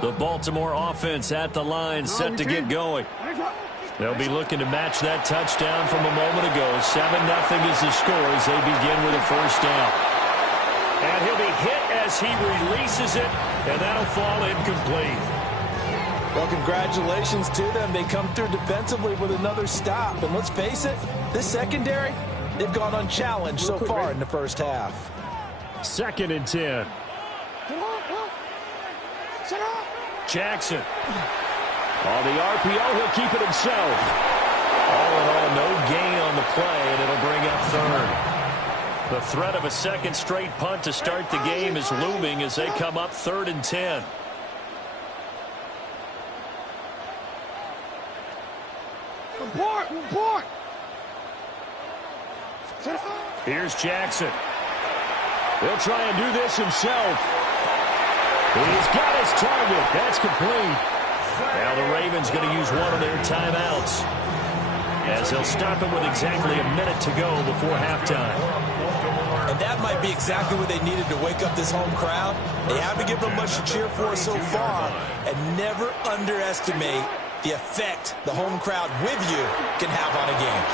The Baltimore offense at the line, set to get going. They'll be looking to match that touchdown from a moment ago. 7-0 is the score as they begin with a first down. And he'll be hit as he releases it, and that'll fall incomplete. Well, congratulations to them. They come through defensively with another stop. And let's face it, this secondary, they've gone unchallenged so far in the first half. 2nd and 10. Jackson. On the RPO, he'll keep it himself. All in all, no gain on the play, and it'll bring up 3rd. The threat of a second straight punt to start the game is looming as they come up 3rd and 10. Report. Here's Jackson. He'll try and do this himself. He's got his target. That's complete. Now the Ravens going to use one of their timeouts as they'll stop him with exactly a minute to go before halftime. And that might be exactly what they needed to wake up this home crowd. They haven't given them much to cheer for so far, and never underestimate the effect the home crowd with you can have on a game.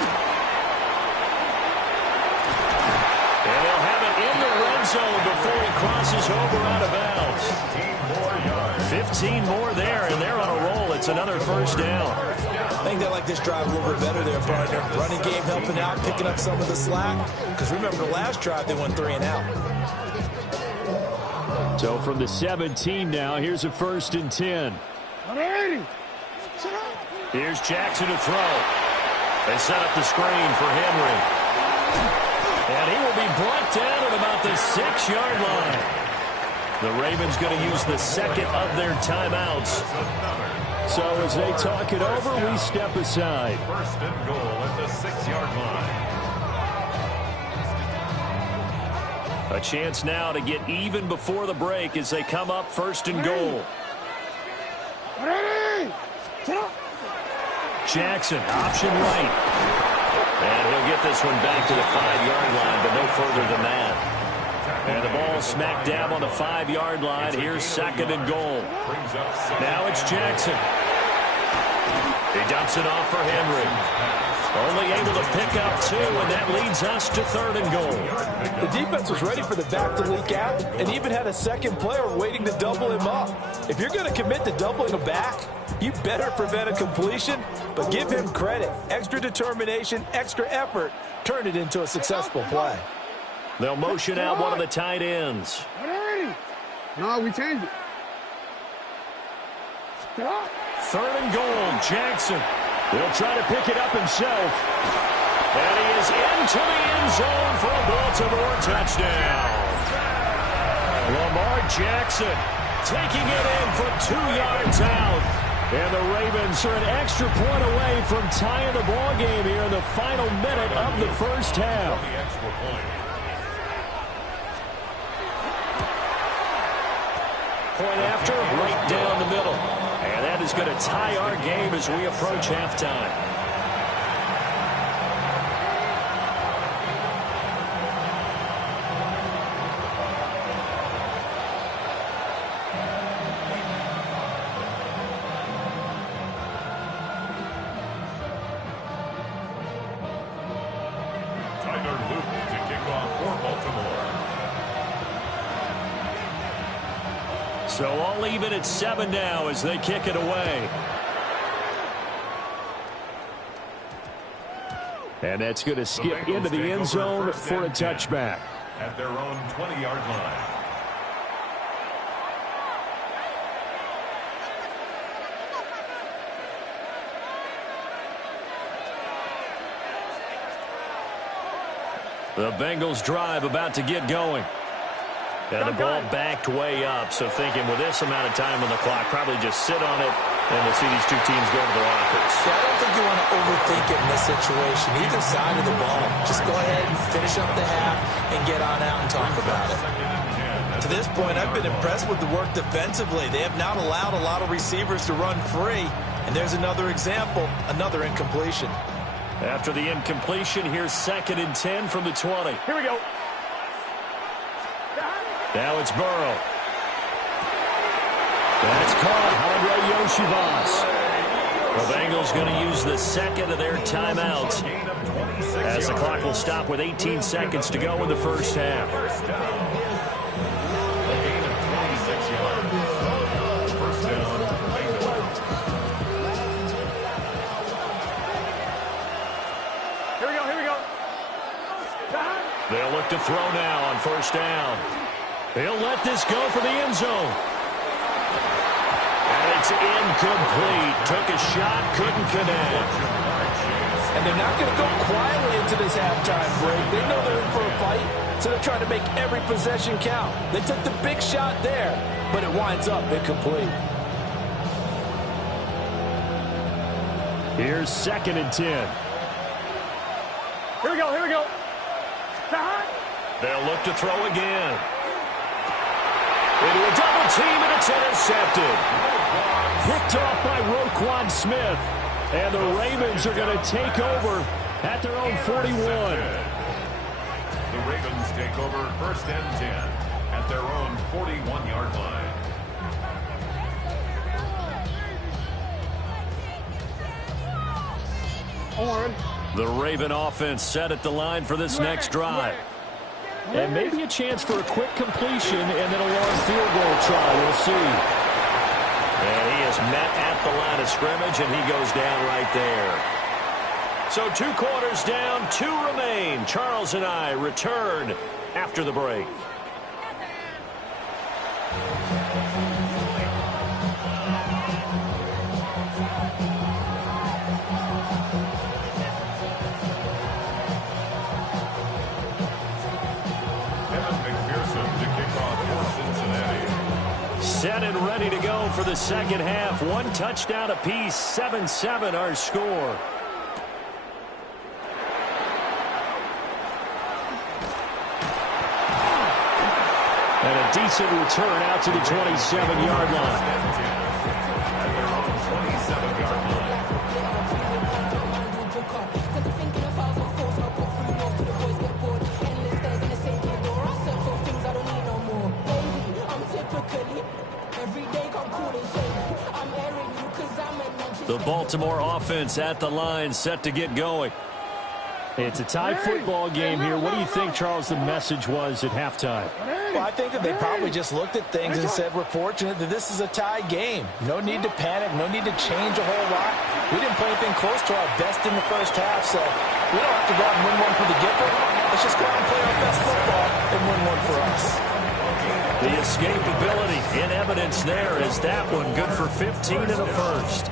And they'll have it in the red zone before he crosses over out of bounds. 15 more there, and they're on a roll. It's another first down. I think they like this drive a little bit better there, partner. Running game helping out, picking up some of the slack. Because remember, the last drive, they went 3 and out. So from the 17 now, here's a 1st and 10. Here's Jackson to throw. They set up the screen for Henry. And he will be brought down at about the 6-yard line. The Ravens going to use the 2nd of their timeouts. So as they talk it over, we step aside. 1st and goal at the 6-yard line. A chance now to get even before the break as they come up 1st and goal. Jackson, option right. And he'll get this one back to the 5-yard line, but no further than that. And the ball smack dab on the 5-yard line. Here's 2nd and goal. Now it's Jackson. He dumps it off for Henry. Only able to pick up 2, and that leads us to 3rd and goal. The defense was ready for the back to leak out and even had a second player waiting to double him up. If you're going to commit to doubling a back, you better prevent a completion, but give him credit. Extra determination, extra effort, turn it into a successful play. They'll motion out one of the tight ends. No, we changed it. 3rd and goal, Jackson. He'll try to pick it up himself. And he is into the end zone for a Baltimore touchdown. Lamar Jackson taking it in from 2 yards out. And the Ravens are an extra point away from tying the ball game here in the final minute of the first half. Point after, right down the middle. And that is going to tie our game as we approach halftime. So all even at 7 now as they kick it away. And that's going to skip into the end zone for a touchback. At their own 20-yard line. The Bengals drive about to get going. And the ball backed way up. So thinking with this amount of time on the clock, probably just sit on it, and we'll see these two teams go to the lockers. Yeah, I don't think you want to overthink it in this situation. Either side of the ball. Just go ahead and finish up the half and get on out and talk about it. To this point, I've been impressed with the work defensively. They have not allowed a lot of receivers to run free. And there's another example, another incompletion. After the incompletion, here's 2nd and 10 from the 20. Here we go. Now it's Burrow. That's caught. Andre Yoshivas. The Bengals going to use the second of their timeouts as the clock will stop with 18 seconds to go in the first half. First down. A gain of 26 yards. First down, Bengals. Here we go. They'll look to throw now on first down. He'll let this go for the end zone. And it's incomplete. Took a shot, couldn't connect. And they're not going to go quietly into this halftime break. They know they're in for a fight, so they're trying to make every possession count. They took the big shot there, but it winds up incomplete. Here's 2nd and 10. Here we go. They'll look to throw again. Into a double team, and it's intercepted. Picked off by Roquan Smith. And the Ravens are going to take over at their own 41. The Ravens take over 1st and 10 at their own 41-yard line. The Raven offense set at the line for this next drive. And maybe a chance for a quick completion and then a long field goal try. We'll see. And he is met at the line of scrimmage, and he goes down right there. So 2 quarters down, 2 remain. Charles and I return after the break. Set and ready to go for the second half. 1 touchdown apiece, 7-7 our score. And a decent return out to the 27-yard line. At their own 27-yard line. The Baltimore offense at the line, set to get going. It's a tie football game here. What do you think, Charles, the message was at halftime? Well, I think that they probably just looked at things and said, we're fortunate that this is a tie game. No need to panic, no need to change a whole lot. We didn't play anything close to our best in the first half, so we don't have to go out and win one for the Gipper. Let's just go out and play our best football and win one for us. The escapability in evidence there is that one good for 15 in the first.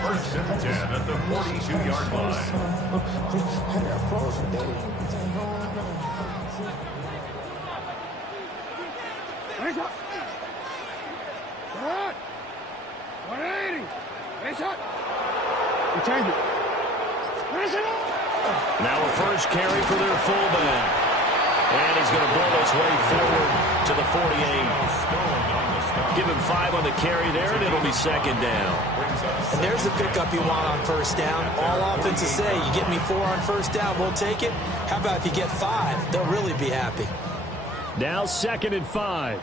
1st and 10 at the 42-yard line. We change it. Now a first carry for their fullback. And he's going to blow his way forward to the 48. Give him 5 on the carry there, and it'll be 2nd down. And there's the pickup you want on first down. All offenses say, you get me 4 on first down, we'll take it. How about if you get 5? They'll really be happy. Now 2nd and 5.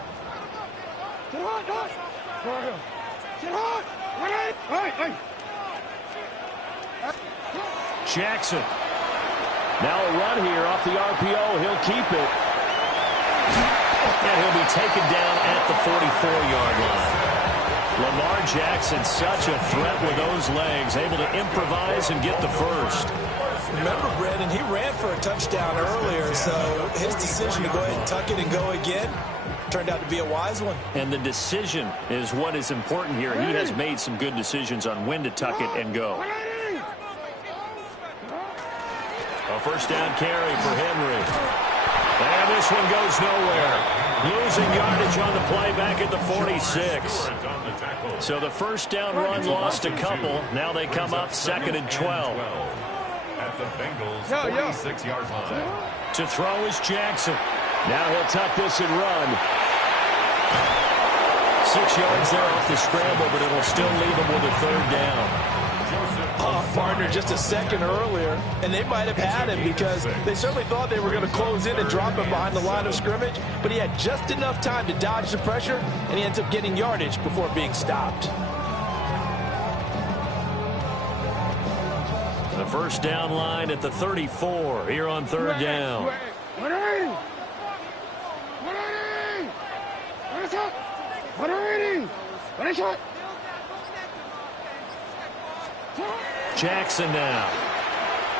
Jackson. Now a run here off the RPO. He'll keep it. And he'll be taken down at the 44-yard line. Lamar Jackson, such a threat with those legs, able to improvise and get the first. Remember, Brandon, he ran for a touchdown earlier, so his decision to go ahead and tuck it and go again turned out to be a wise one. And the decision is what is important here. He has made some good decisions on when to tuck it and go. A first down carry for Henry. And this one goes nowhere. Losing yardage on the play back at the 46. So the first down run lost a couple. Now they come up 2nd and 12. At the Bengals' 46-yard line. To throw is Jackson. Now he'll tuck this and run. 6 yards there off the scramble, but it'll still leave him with a 3rd down. Oh, partner, just a second earlier, and they might have had him because they certainly thought they were going to close in and drop him behind the line of scrimmage, but he had just enough time to dodge the pressure, and he ends up getting yardage before being stopped. The first down line at the 34 here on third down. Jackson now.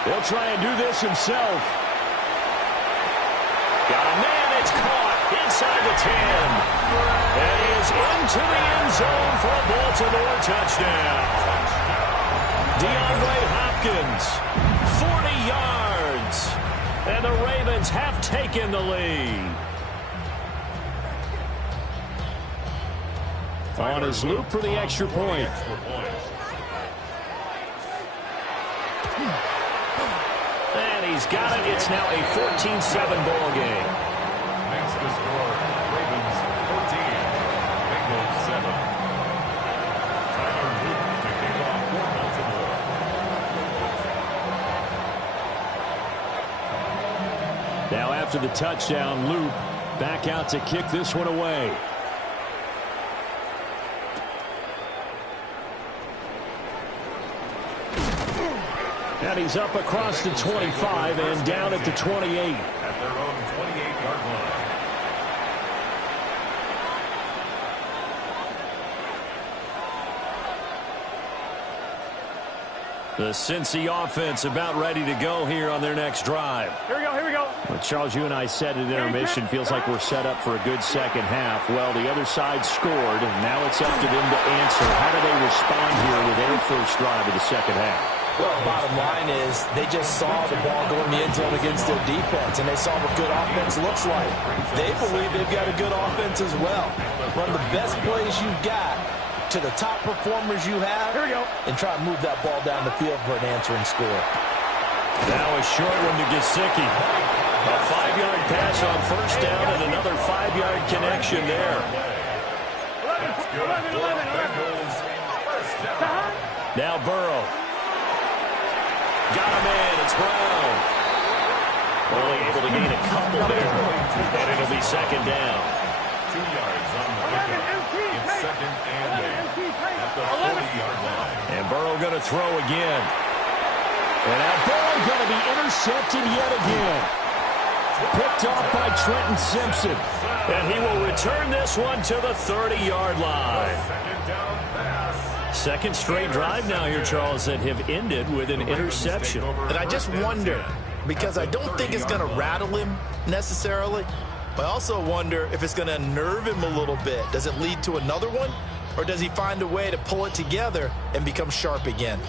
He'll try and do this himself. Got a man. It's caught inside the 10. And he is into the end zone for a Baltimore touchdown. DeAndre Hopkins, 40 yards. And the Ravens have taken the lead. On his loop for the extra point. And he's got it. It's now a 14-7 ball game. Makes the score. Ravens 14, Bengals 7. Tyler Luke to kick off for Baltimore. Now after the touchdown, Luke back out to kick this one away. And he's up across the 25 and down at the 28. At their own 28-yard line. The Cincy offense about ready to go here on their next drive. Here we go, here we go. Well, Charles, you and I said at intermission, feels like we're set up for a good second half. Well, the other side scored, and now it's up to them to answer. How do they respond here with their first drive of the second half? Well, bottom line is they just saw the ball go in the end zone against their defense, and they saw what good offense looks like. They believe they've got a good offense as well. Run the best plays you've got to the top performers you have. Here we go. And try to move that ball down the field for an answering score. Now a short one to Gesicki. A 5-yard pass on first down and another 5-yard connection there. 11. Now Burrow. Got a man. It's Brown. Only able to gain a couple there. And it'll be second down. 2 yards on the pickup. It's second and 8 at the 40-yard line. And Burrow going to throw again. And that ball going to be intercepted yet again. Picked off by Trenton Simpson. And he will return this one to the 30-yard line. Second down pass. Second straight drive now here, Charles, that have ended with an interception. And I just wonder, because I don't think it's going to rattle him necessarily, but I also wonder if it's going to unnerve him a little bit. Does it lead to another one, or does he find a way to pull it together and become sharp again?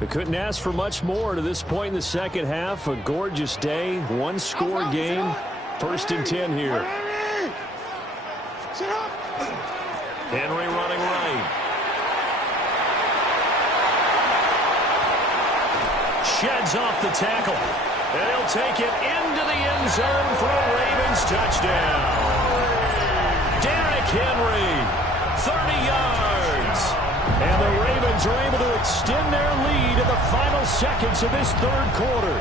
We couldn't ask for much more to this point in the second half. A gorgeous day, one-score game. First and 10 here. Henry running right. Sheds off the tackle. And he'll take it into the end zone for a Ravens touchdown. Derrick Henry, 30 yards. And the Ravens are able to extend their lead in the final seconds of this third quarter.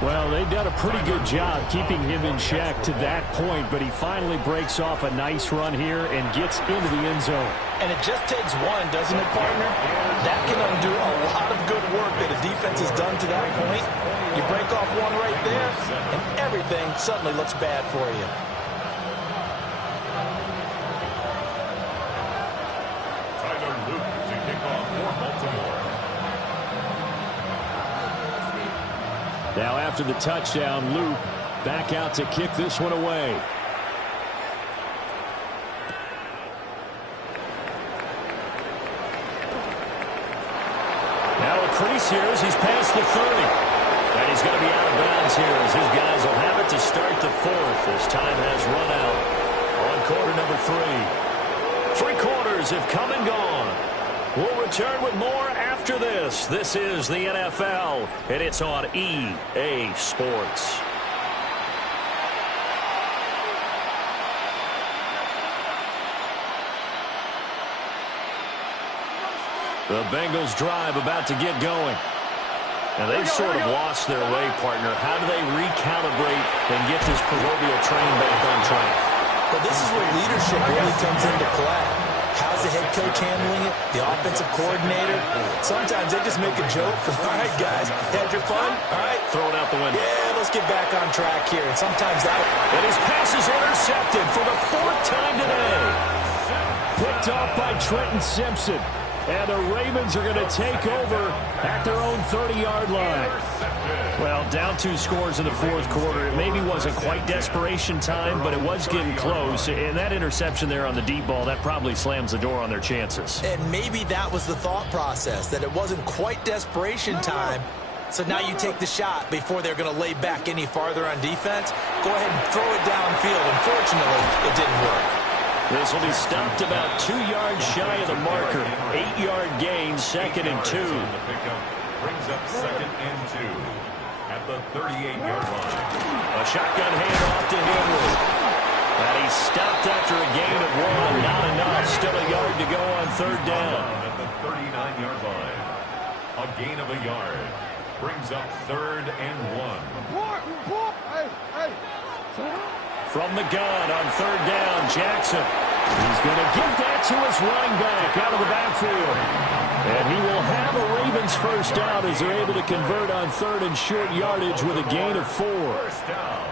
Well, they've done a pretty good job keeping him in check to that point, but he finally breaks off a nice run here and gets into the end zone. And it just takes one, doesn't it, partner? That can undo a lot of good work that a defense has done to that point. You break off one right there, and everything suddenly looks bad for you. Tyler Luke to kick off for Baltimore. Now after the touchdown, Luke back out to kick this one away. Now a crease here as he's past the 30. And he's going to be out of bounds here as his guys will have it to start the fourth as time has run out on quarter number 3. 3 quarters have come and gone. We'll return with more after this. This is the NFL, and it's on EA Sports. The Bengals drive about to get going. Now, they've sort of lost their way, partner. How do they recalibrate and get this proverbial train back on track? But this is where leadership really comes into play. How's the head coach handling it? The offensive coordinator? Sometimes they just make a joke. All right, guys, had your fun? All right. Throw it out the window. Yeah, let's get back on track here. And sometimes that... And his pass is intercepted for the 4th time today. Picked off by Trenton Simpson. And the Ravens are going to take over at their own 30-yard line. Well, down 2 scores in the 4th quarter. It maybe wasn't quite desperation time, but it was getting close. And that interception there on the deep ball, that probably slams the door on their chances. And maybe that was the thought process, that it wasn't quite desperation time. So now you take the shot before they're going to lay back any farther on defense. Go ahead and throw it downfield. Unfortunately, it didn't work. This will be stopped about 2 yards shy of the marker. 8-yard gain, 2nd and 2. Brings up 2nd and 2 at the 38-yard line. A shotgun handoff to Henry. And he's stopped after a gain of 1. Not enough. Still a yard to go on 3rd down. At the 39-yard line. A gain of a yard. Brings up 3rd and 1. Hey. From the gun on 3rd down, Jackson. He's going to give that to his running back out of the backfield. And he will have a Ravens first down as they're able to convert on 3rd and short yardage with a gain of 4. First down.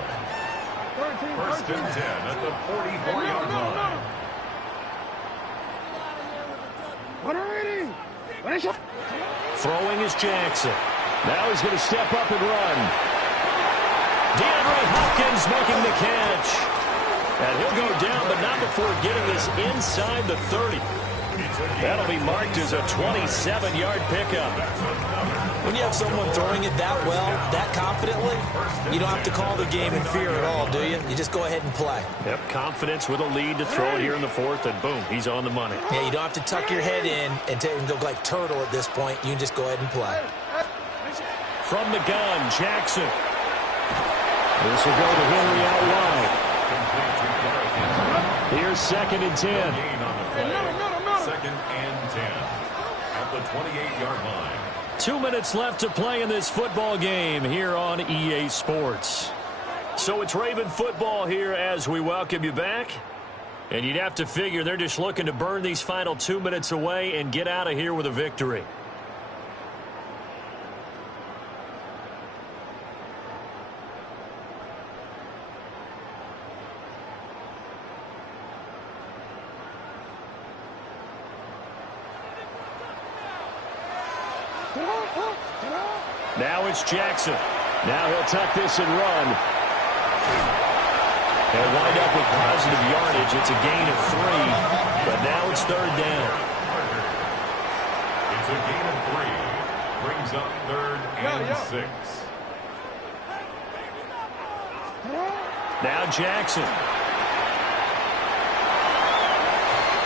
1st and 10 at the 44-yard line. Throwing is Jackson. Now he's going to step up and run. DeAndre Hopkins making the catch. And he'll go down, but not before getting this inside the 30. That'll be marked as a 27-yard pickup. When you have someone throwing it that well, that confidently, you don't have to call the game in fear at all, do you? You just go ahead and play. Yep, confidence with a lead to throw it here in the 4th, and boom, he's on the money. Yeah, you don't have to tuck your head in and go like turtle at this point. You can just go ahead and play. From the gun, Jackson. This will go to Henry out wide. Here's 2nd and 10. Gain on the play. 2nd and 10 at the 28-yard line. 2 minutes left to play in this football game here on EA Sports. So it's Raven football here as we welcome you back. And you'd have to figure they're just looking to burn these final 2 minutes away and get out of here with a victory. Now it's Jackson. Now he'll tuck this and run. And wind up with positive yardage. It's a gain of 3. But now it's 3rd down. It's a gain of 3. Brings up 3rd and 6. Now Jackson.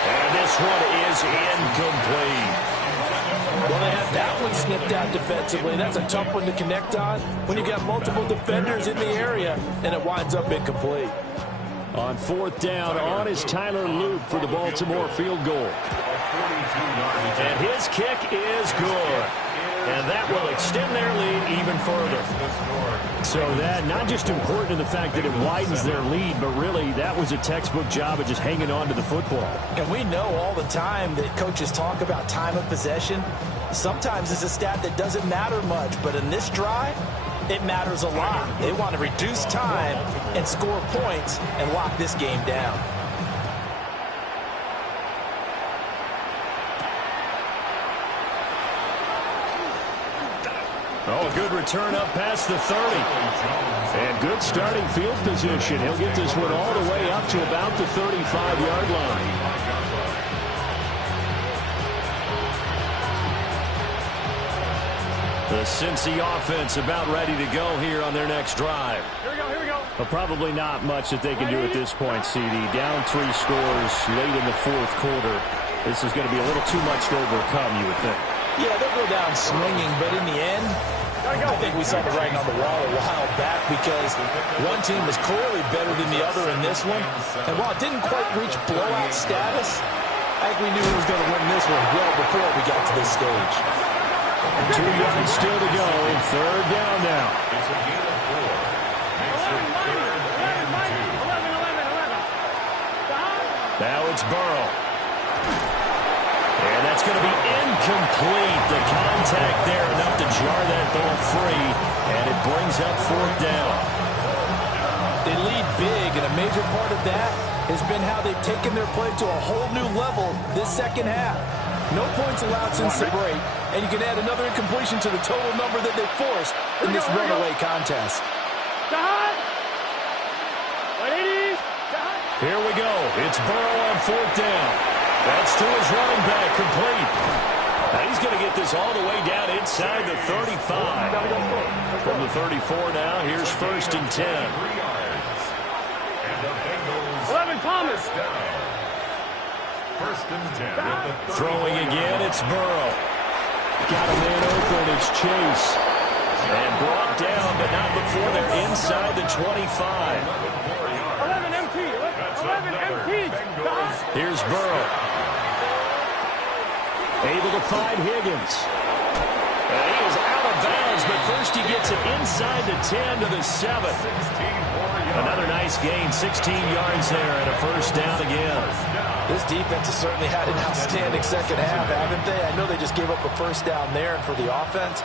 And this one is incomplete. Well, they have that one snipped out defensively. That's a tough one to connect on when you got multiple defenders in the area, and it winds up incomplete. On 4th down, on is Tyler Loop for the Baltimore field goal. And his kick is good. And that will extend their lead even further. So that, not just important in the fact that it widens their lead, but really that was a textbook job of just hanging on to the football. And we know all the time that coaches talk about time of possession. Sometimes it's a stat that doesn't matter much, but in this drive, it matters a lot. They want to reduce time and score points and lock this game down. Oh, a good return up past the 30. And good starting field position. He'll get this one all the way up to about the 35-yard line. The Cincy offense about ready to go here on their next drive. Here we go. But probably not much that they can do at this point, CD. Down 3 scores late in the 4th quarter. This is going to be a little too much to overcome, you would think. Yeah, they'll go down swinging, but in the end, I think we saw the writing on the wall a while back because one team was clearly better than the other in this one. And while it didn't quite reach blowout status, I think we knew he was going to win this one well before we got to this stage. 2 yards still to go. Third down now. It's a gain of 4. Makes it 3rd and 2. Now it's Burrow. And that's going to be incomplete. The contact there enough to jar that ball free. And it brings up 4th down. They lead big, and a major part of that has been how they've taken their play to a whole new level this second half. No points allowed since the break, and you can add another incompletion to the total number that they forced in this runaway contest. Here we go. It's Burrow on 4th down. That's to his running back, complete. Now he's going to get this all the way down inside the 35. From the 34 now, here's 1st and 10. 3 yards. And the Bengals 11, Thomas. down. 1st and 10. At the Throwing again, it's Burrow. Got a man open, it's Chase. And brought down, but not before they're inside the 25. 11 MT. 11 MT. Here's Burrow. Able to find Higgins. And he is out of bounds, but first he gets it inside the 10 to the 7. Another nice gain, 16 yards there, and a 1st down again. This defense has certainly had an outstanding second half, haven't they? I know they just gave up a 1st down there, and for the offense,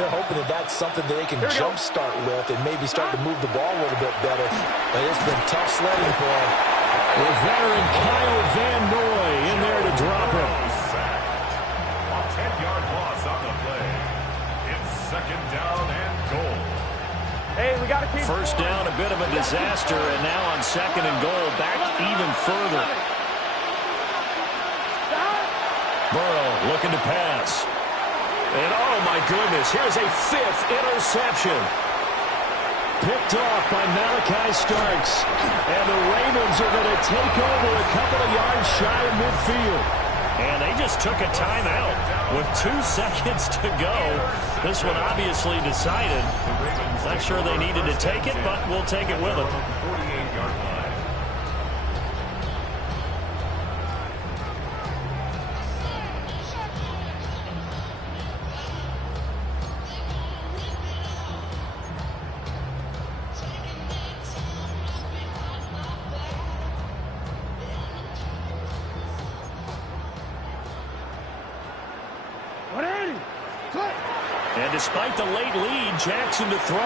they're hoping that that's something that they can jumpstart with and maybe start to move the ball a little bit better. But it's been tough sledding for them. With veteran Kyle Van Noy in there to drop him. A 10-yard loss on the play. It's 2nd down and goal. Hey, we got to keep 1st down, a bit of a disaster, and now on 2nd and goal, back even further. Burrow looking to pass. And oh my goodness, here's a 5th interception. Picked off by Malachi Starks. And the Ravens are going to take over a couple of yards shy of midfield. And they just took a timeout with 2 seconds to go. This one obviously decided. Not sure they needed to take it, but we'll take it with them. 48-yard line. And despite the late lead, Jackson to throw.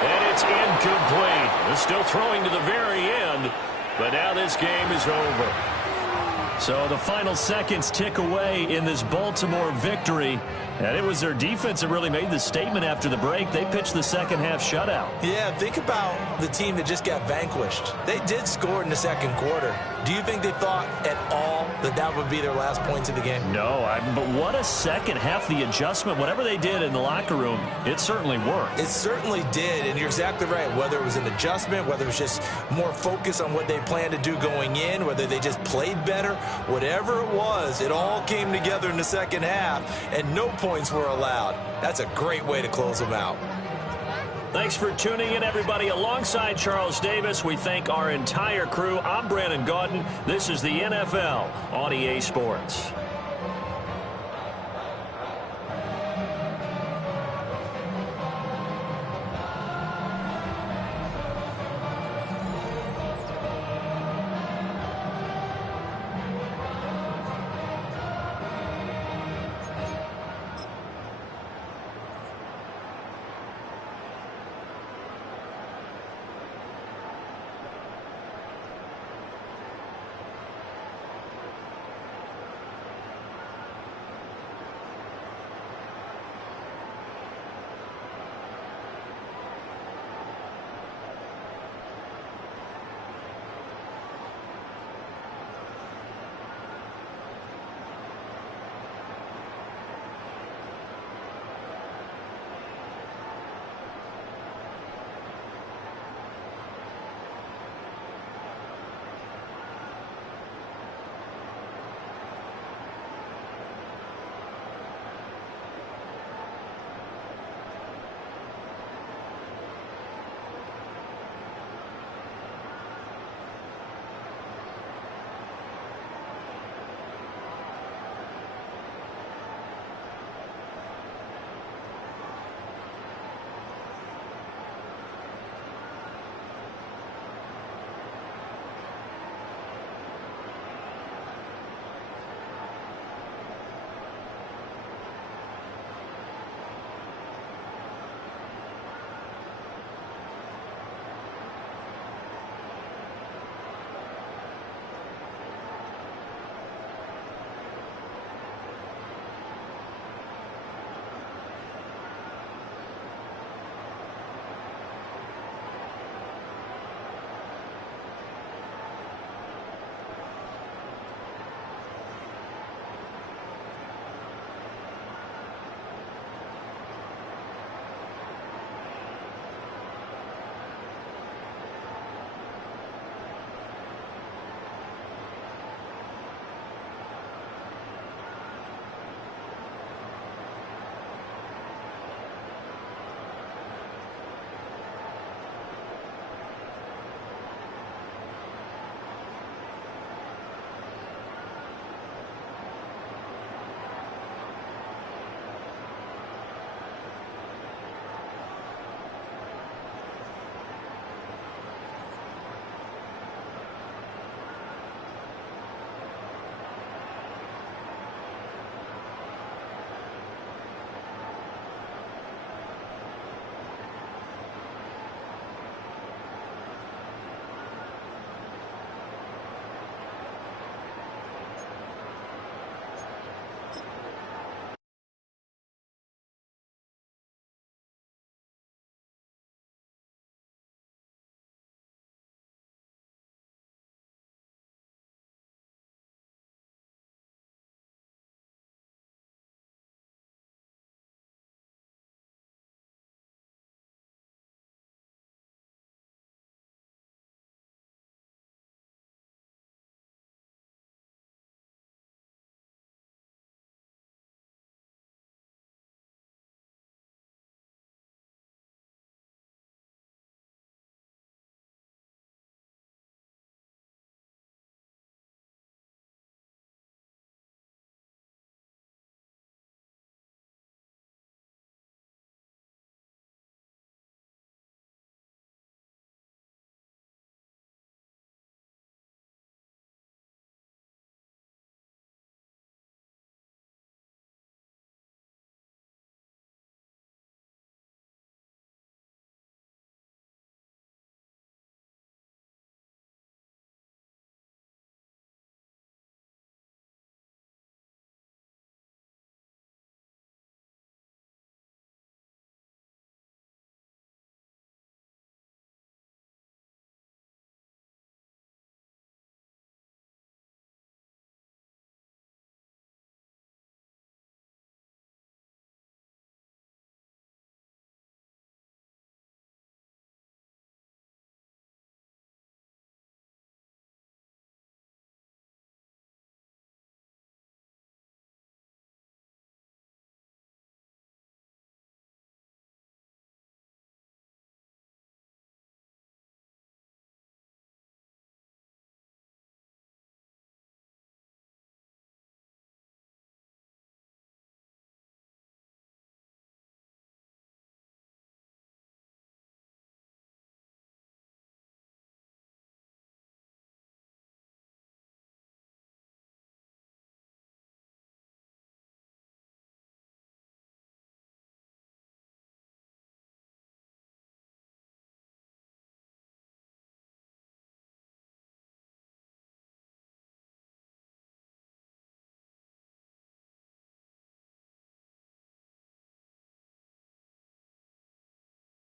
And it's incomplete. They're still throwing to the very end, but now this game is over. So the final seconds tick away in this Baltimore victory. And it was their defense that really made the statement after the break. They pitched the second half shutout. Yeah, think about the team that just got vanquished. They did score in the 2nd quarter. Do you think they thought at all that that would be their last points of the game? No, but what a second half. The adjustment, whatever they did in the locker room, it certainly worked. It certainly did, and you're exactly right. Whether it was an adjustment, whether it was just more focus on what they planned to do going in, whether they just played better, whatever it was, it all came together in the second half, and no points were allowed. That's a great way to close them out. Thanks for tuning in, everybody. Alongside Charles Davis, we thank our entire crew. I'm Brandon Gaudin. This is the NFL on EA Sports.